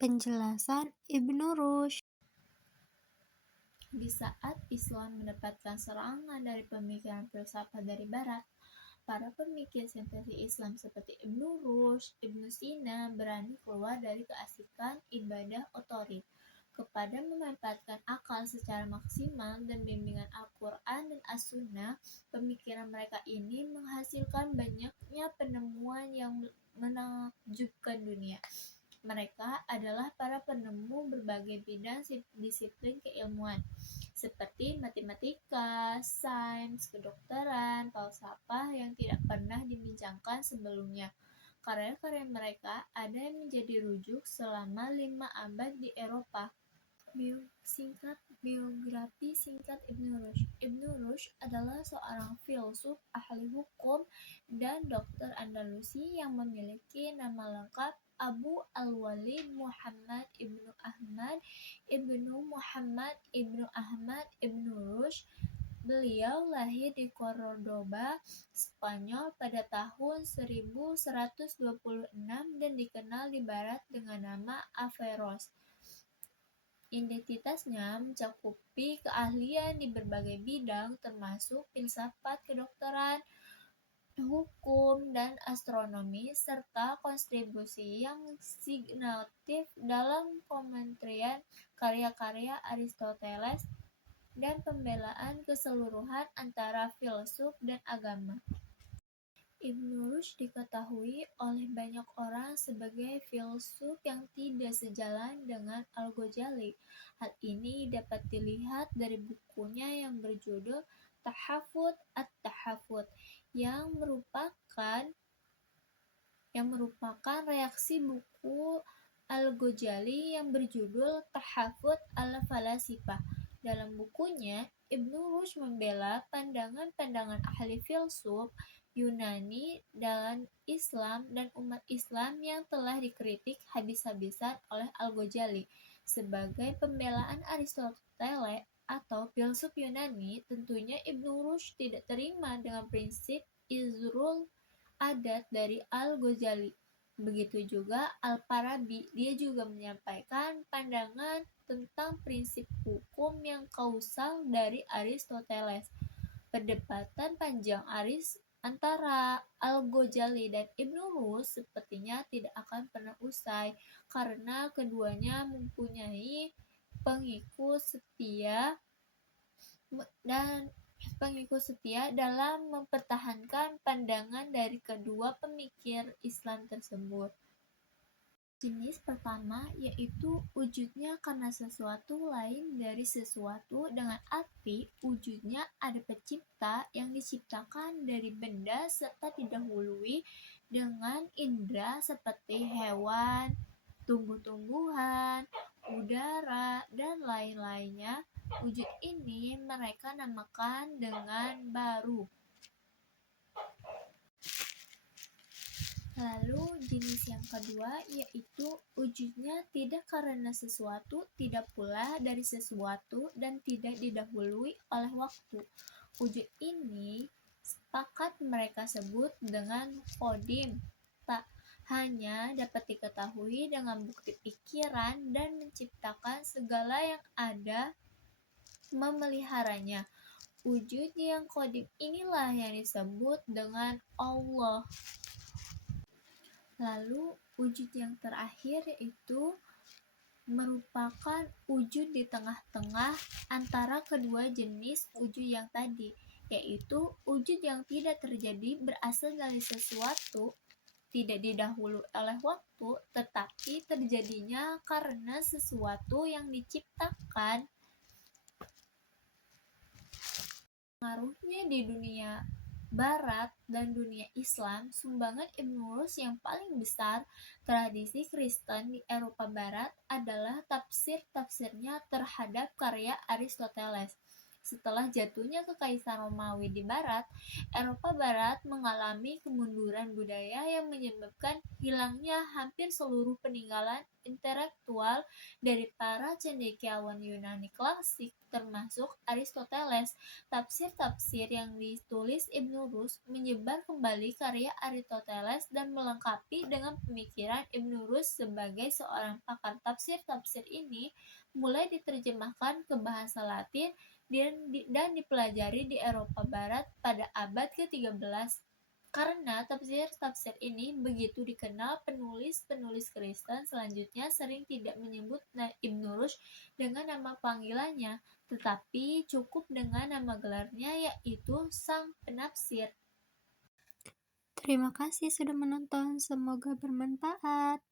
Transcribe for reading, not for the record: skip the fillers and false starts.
Penjelasan Ibnu Rushd. Di saat Islam mendapatkan serangan dari pemikiran filsafat dari Barat, para pemikir sintesi Islam seperti Ibnu Rushd, Ibnu Sina berani keluar dari keasikan ibadah otorit kepada memanfaatkan akal secara maksimal dan bimbingan Al-Quran dan As-Sunnah. Pemikiran mereka ini menghasilkan banyaknya penemuan yang menakjubkan dunia. Mereka adalah para penemu berbagai bidang disiplin keilmuan, seperti matematika, sains, kedokteran, falsafah yang tidak pernah dibincangkan sebelumnya. Karya-karya mereka ada yang menjadi rujuk selama 5 abad di Eropa. Biografi singkat Ibnu Rushd. Ibnu Rushd adalah seorang filsuf, ahli hukum, dan dokter Andalusi yang memiliki nama lengkap Abu al-Walid Muhammad ibnu Ahmad ibnu Muhammad ibnu Ahmad ibnu Rushd. Beliau lahir di Cordoba, Spanyol pada tahun 1126 dan dikenal di Barat dengan nama Averroes. Identitasnya mencakupi keahlian di berbagai bidang termasuk filsafat, kedokteran, hukum, dan astronomi, serta kontribusi yang signifikan dalam penelitian karya-karya Aristoteles dan pembelaan keseluruhan antara filsuf dan agama. Ibnu Rushd diketahui oleh banyak orang sebagai filsuf yang tidak sejalan dengan Al-Ghazali. Hal ini dapat dilihat dari bukunya yang berjudul Tahafut at-Tahafut yang merupakan reaksi buku Al-Ghazali yang berjudul Tahafut al-Falasifah. Dalam bukunya, Ibnu Rushd membela pandangan-pandangan ahli filsuf Yunani dan Islam dan umat Islam yang telah dikritik habis-habisan oleh Al-Ghazali. Sebagai pembelaan Aristoteles atau filsuf Yunani, tentunya Ibnu Rushd tidak terima dengan prinsip izrul adat dari Al-Ghazali. Begitu juga Al-Farabi, dia juga menyampaikan pandangan tentang prinsip hukum yang kausal dari Aristoteles. Perdebatan panjang antara Al-Ghazali dan Ibnu Rushd sepertinya tidak akan pernah usai karena keduanya mempunyai pengikut setia dalam mempertahankan pandangan dari kedua pemikir Islam tersebut. Jenis pertama yaitu wujudnya karena sesuatu lain dari sesuatu, dengan arti wujudnya ada pencipta yang diciptakan dari benda serta didahului dengan indera seperti hewan, tumbuh-tumbuhan, udara, dan lain-lainnya. Wujud ini mereka namakan dengan baru. Lalu jenis yang kedua yaitu wujudnya tidak karena sesuatu, tidak pula dari sesuatu, dan tidak didahului oleh waktu. Wujud ini sepakat mereka sebut dengan qadim, tak hanya dapat diketahui dengan bukti pikiran dan menciptakan segala yang ada, memeliharanya. Wujud yang qadim inilah yang disebut dengan Allah. Lalu wujud yang terakhir yaitu merupakan wujud di tengah-tengah antara kedua jenis wujud yang tadi, yaitu wujud yang tidak terjadi berasal dari sesuatu, tidak didahului oleh waktu, tetapi terjadinya karena sesuatu yang diciptakan. Pengaruhnya di dunia Barat dan dunia Islam, sumbangan Ibnu Rushd yang paling besar tradisi Kristen di Eropa Barat adalah tafsir-tafsirnya terhadap karya Aristoteles. Setelah jatuhnya Kekaisaran Romawi di barat, Eropa Barat mengalami kemunduran budaya yang menyebabkan hilangnya hampir seluruh peninggalan intelektual dari para cendekiawan Yunani klasik, termasuk Aristoteles. Tafsir-tafsir yang ditulis Ibnu Rushd menyebar kembali karya Aristoteles dan melengkapi dengan pemikiran Ibnu Rushd sebagai seorang pakar tafsir. Tafsir ini mulai diterjemahkan ke bahasa Latin dan dipelajari di Eropa Barat pada abad ke-13. Karena tafsir-tafsir ini begitu dikenal, penulis-penulis Kristen selanjutnya sering tidak menyebut Ibnu Rushd dengan nama panggilannya, tetapi cukup dengan nama gelarnya, yaitu Sang Penafsir. Terima kasih sudah menonton, semoga bermanfaat.